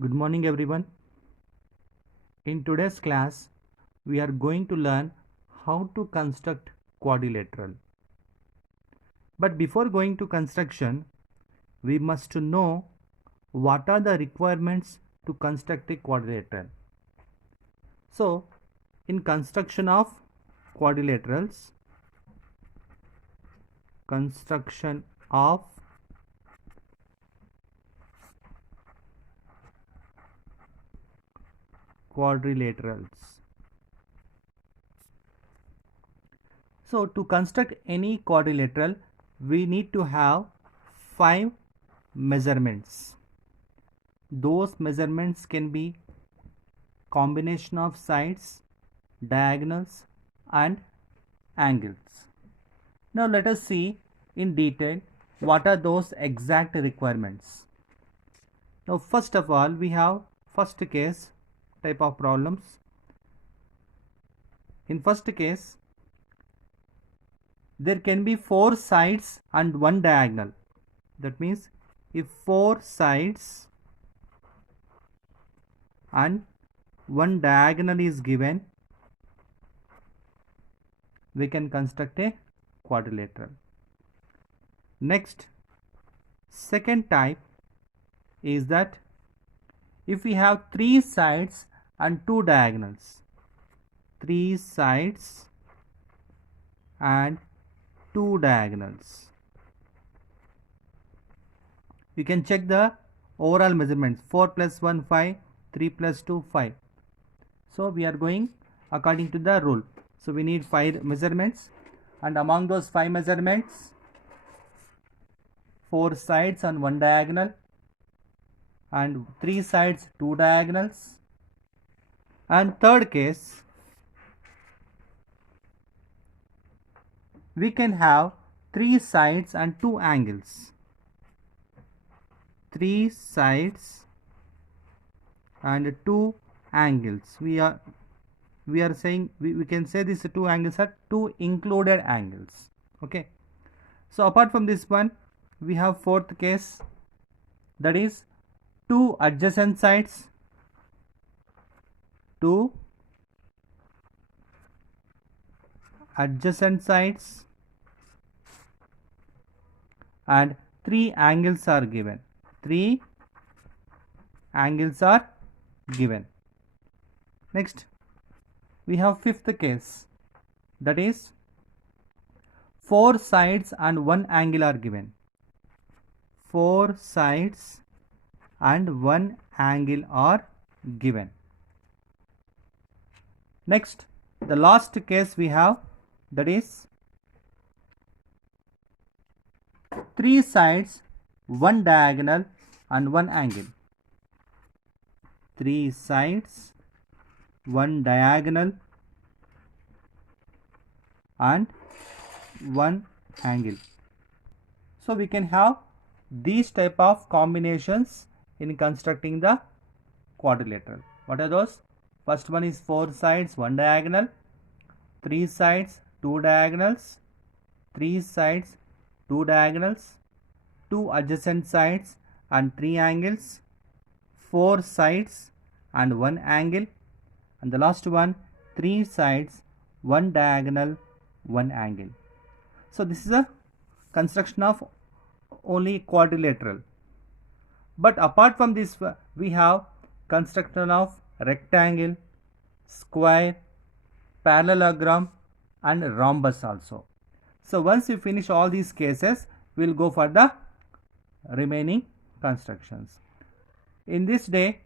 Good morning everyone. In today's class, we are going to learn how to construct quadrilateral. But before going to construction, we must know what are the requirements to construct a quadrilateral. So, in construction of quadrilaterals, construction of quadrilaterals. So to construct any quadrilateral, we need to have 5 measurements. Those measurements can be combination of sides, diagonals and angles. Now let us see in detail what are those exact requirements. Now first of all, we have first case type of problems. In first case, there can be 4 sides and 1 diagonal. That means if 4 sides and 1 diagonal is given, we can construct a quadrilateral. Next, second type is that if we have 3 sides and 2 diagonals, 3 sides and 2 diagonals, you can check the overall measurements. 4 plus 1 5, 3 plus 2 5. So we are going according to the rule. So we need 5 measurements, and among those 5 measurements, 4 sides and 1 diagonal, and 3 sides 2 diagonals. And third case, we can have 3 sides and 2 angles. 3 sides and 2 angles. We are saying we can say these 2 angles are 2 included angles. Okay. So apart from this one, we have fourth case, that is 2 adjacent sides, 2 adjacent sides and 3 angles are given. 3 angles are given. Next, we have fifth case, that is 4 sides and 1 angle are given. 4 sides and 1 angle are given. Next, the last case we have, that is 3 sides, 1 diagonal and 1 angle. 3 sides, 1 diagonal and 1 angle. So we can have these type of combinations in constructing the quadrilateral. What are those? First one is 4 sides, 1 diagonal, 3 sides, 2 diagonals, 3 sides, 2 diagonals, 2 adjacent sides and 3 angles, 4 sides and 1 angle, and the last one 3 sides, 1 diagonal, 1 angle. So this is a construction of only quadrilateral. But apart from this, we have construction of rectangle, square, parallelogram and rhombus also. So once we finish all these cases, we will go for the remaining constructions. In this day,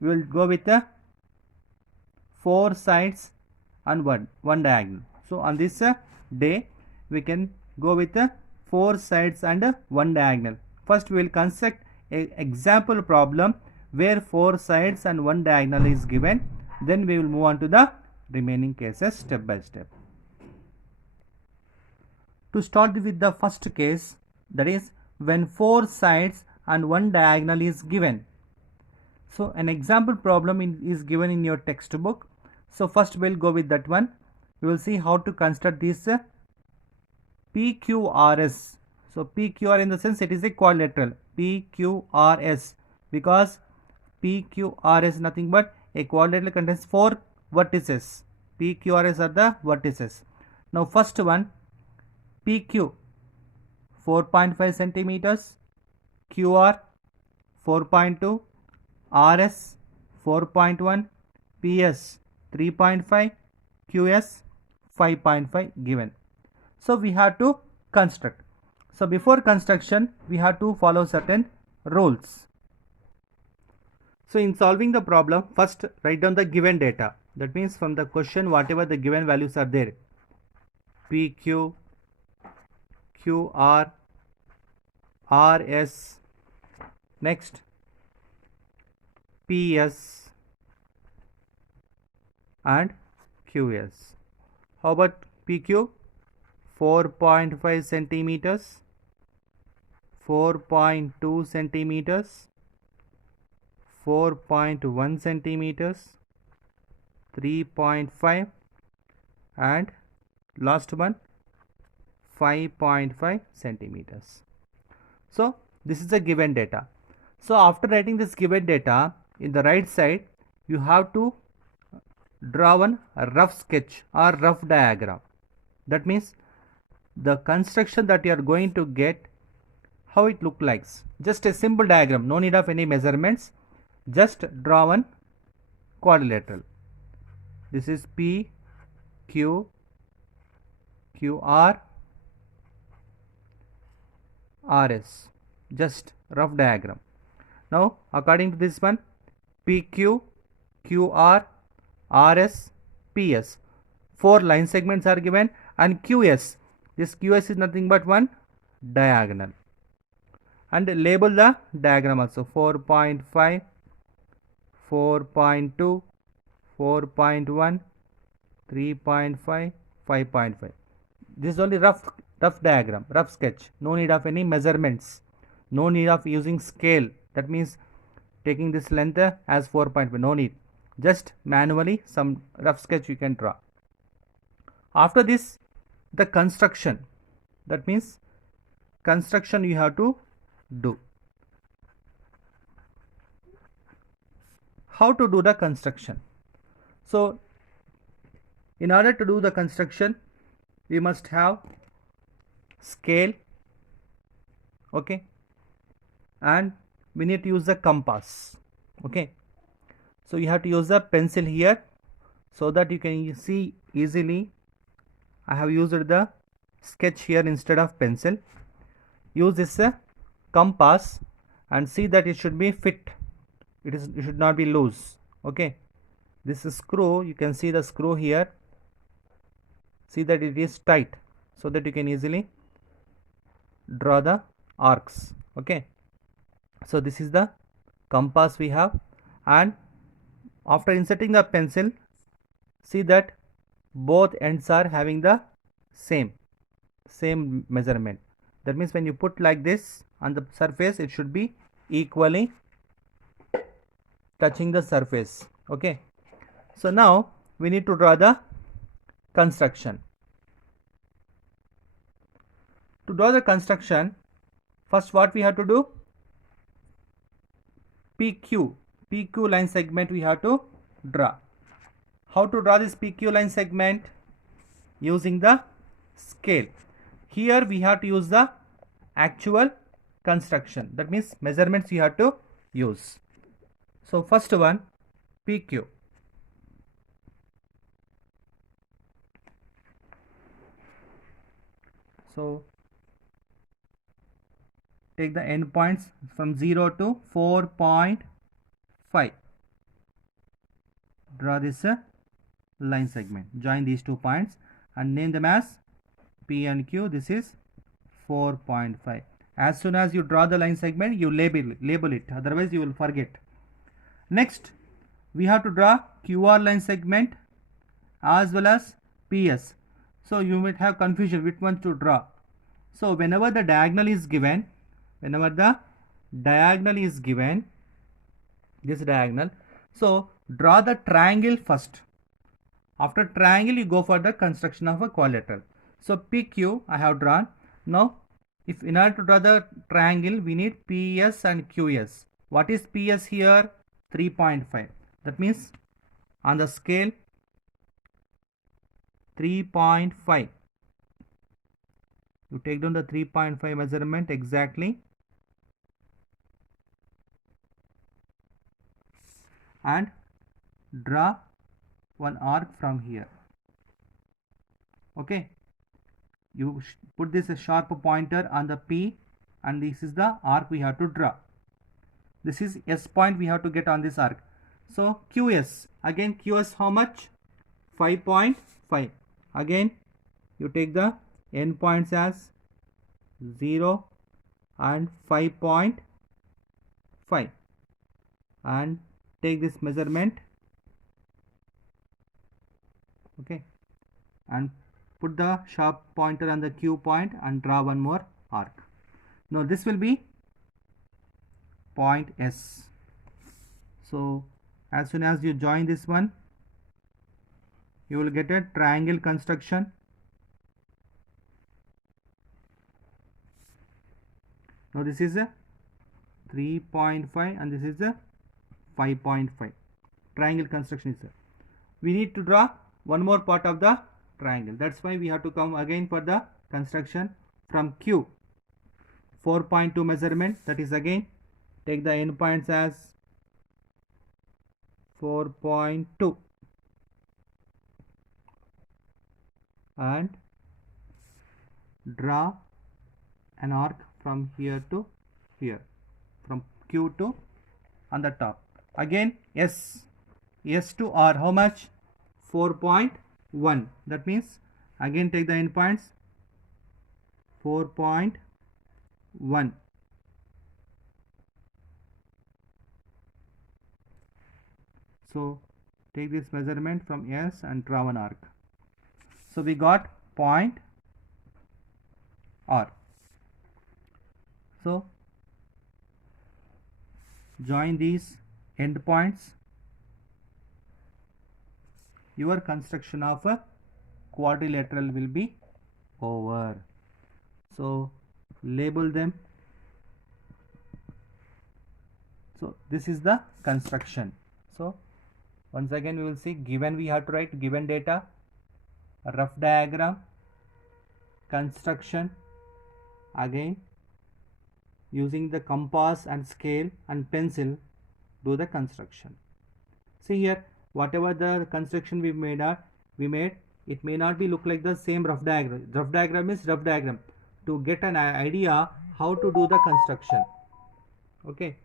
we will go with the 4 sides and 1 diagonal. So on this day, we can go with the 4 sides and 1 diagonal. First we will construct an example problem where 4 sides and 1 diagonal is given. Then we will move on to the remaining cases step by step. To start with the first case, that is when 4 sides and 1 diagonal is given. So an example problem is given in your textbook. So first we'll go with that one. We will see how to construct this PQRS. So PQR, in the sense it is a quadrilateral. PQRS, because PQRS is nothing but a quadrilateral contains 4 vertices. PQRS are the vertices. Now first one, PQ 4.5 centimeters, QR 4.2, RS 4.1, PS 3.5, QS 5.5 given. So we have to construct. So before construction, we have to follow certain rules. So in solving the problem, first write down the given data. That means from the question, whatever the given values are there, PQ, QR, RS, next PS and QS. How about PQ? 4.5 centimeters, 4.2 centimeters, 4.1 centimeters, 3.5 and last one 5.5 centimeters. So this is the given data. So after writing this given data, in the right side you have to draw one rough sketch or rough diagram. That means the construction that you are going to get, how it look like. Just a simple diagram, no need of any measurements. Just draw one quadrilateral. This is P, Q, QR, RS. Just rough diagram. Now according to this one, PQ, QR, RS, PS. 4 line segments are given, and QS. This QS is nothing but one diagonal. And label the diagram also. 4.5, 4.2, 4.1, 3.5, 5.5. This is only rough diagram, rough sketch. No need of any measurements. No need of using scale. That means taking this length as 4.5. No need. Just manually some rough sketch you can draw. After this, the construction. That means construction you have to do. How to do the construction? So in order to do the construction, we must have scale, okay, and we need to use the compass, okay. So you have to use the pencil here so that you can see easily. I have used the sketch here instead of pencil. Use this compass and see that it should be fit. It should not be loose, okay. This is screw, you can see the screw here. See that it is tight so that you can easily draw the arcs, okay. So this is the compass we have, and after inserting the pencil, see that both ends are having the same measurement. That means when you put like this on the surface, it should be equally touching the surface, okay. So now we need to draw the construction. To draw the construction, first what we have to do? PQ line segment we have to draw. How to draw this PQ line segment? Using the scale. Here we have to use the actual construction. That means measurements you have to use. So first one, PQ. So take the end points from 0 to 4.5. Draw this line segment. Join these 2 points and name them as P and Q. This is 4.5. As soon as you draw the line segment, you label it. Otherwise, you will forget. Next, we have to draw QR line segment as well as PS. So you might have confusion which one to draw. So whenever the diagonal is given, this diagonal, so draw the triangle first. After triangle, you go for the construction of a quadrilateral. So PQ I have drawn. Now If in order to draw the triangle, we need PS and QS. What is PS here? 3.5. That means on the scale 3.5. You take down the 3.5 measurement exactly and draw one arc from here. Okay, you put this sharp pointer on the P, and this is the arc we have to draw. This is S point we have to get on this arc. So QS, again QS how much? 5.5. Again you take the end points as 0 and 5.5 and take this measurement, okay, and put the sharp pointer on the Q point and draw one more arc. Now this will be point S. So as soon as you join this one, you will get a triangle construction. Now this is a 3.5 and this is a 5.5. Triangle construction is there. We need to draw one more part of the triangle. That's why we have to come again for the construction from Q. 4.2 measurement, that is again take the end points as 4.2 and draw an arc from here to here, from Q to on the top. Again S to R, how much? 4.1. That means again take the end points 4.1. So take this measurement from S and draw an arc. So we got point R. So join these end points. Your construction of a quadrilateral will be over. So label them. So this is the construction. So once again we will see, given we have to write given data, a rough diagram, construction, again using the compass and scale and pencil do the construction. See here, whatever the construction we made, it may not be look like the same rough diagram. Rough diagram is rough diagram to get an idea how to do the construction. Okay,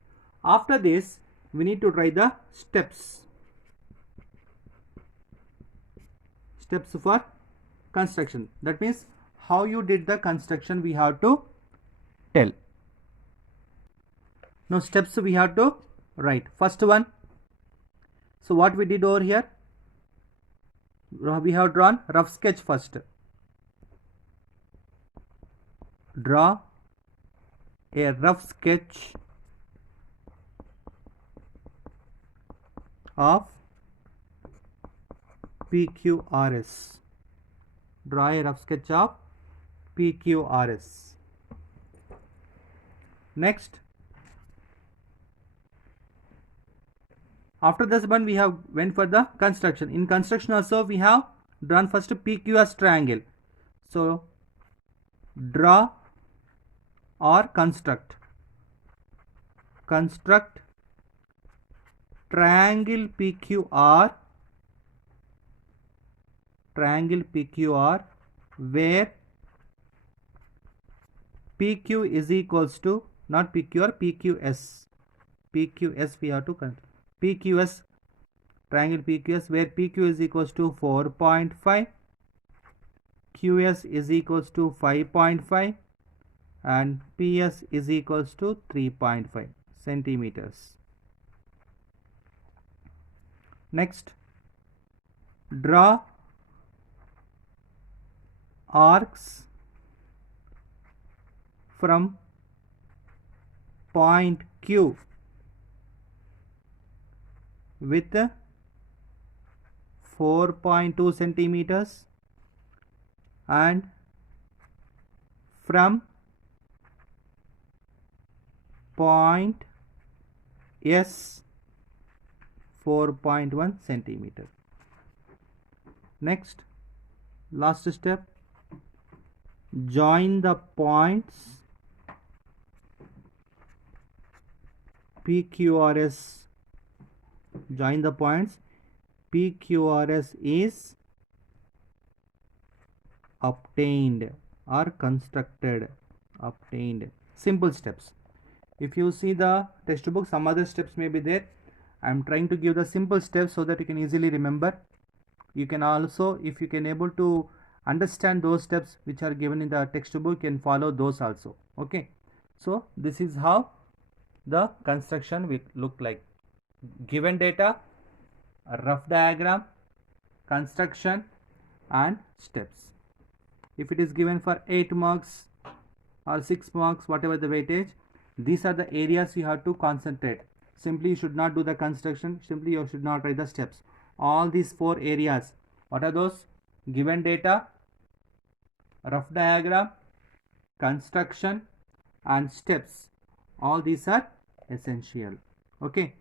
after this we need to write the steps for construction. That means how you did the construction we have to tell. Now steps we have to write. First one, so what we did over here, we have drawn rough sketch first. Draw a rough sketch of PQRS. Draw a rough sketch of PQRS. Next, after this one we have went for the construction. In construction also we have drawn first PQS triangle. So draw or construct triangle PQR where PQ is equals to, not PQR, PQS we have to construct. PQS, triangle PQS where PQ is equals to 4.5, QS is equals to 5.5 and PS is equals to 3.5 centimeters. Next, draw arcs from point Q with 4.2 centimeters and from point S 4.1 centimeter. Next, last step, join the points PQRS. Join the points PQRS is obtained or constructed. Obtained. Simple steps. If you see the textbook, some other steps may be there. I am trying to give the simple steps so that you can easily remember. You can also, if you can able to understand those steps which are given in the textbook, you can follow those also. Okay. So this is how the construction will look like. Given data, a rough diagram, construction and steps. If it is given for 8 marks or 6 marks, whatever the weightage, these are the areas you have to concentrate. Simply you should not do the construction, simply you should not write the steps. All these 4 areas, what are those? Given data, rough diagram, construction and steps. All these are essential. Okay.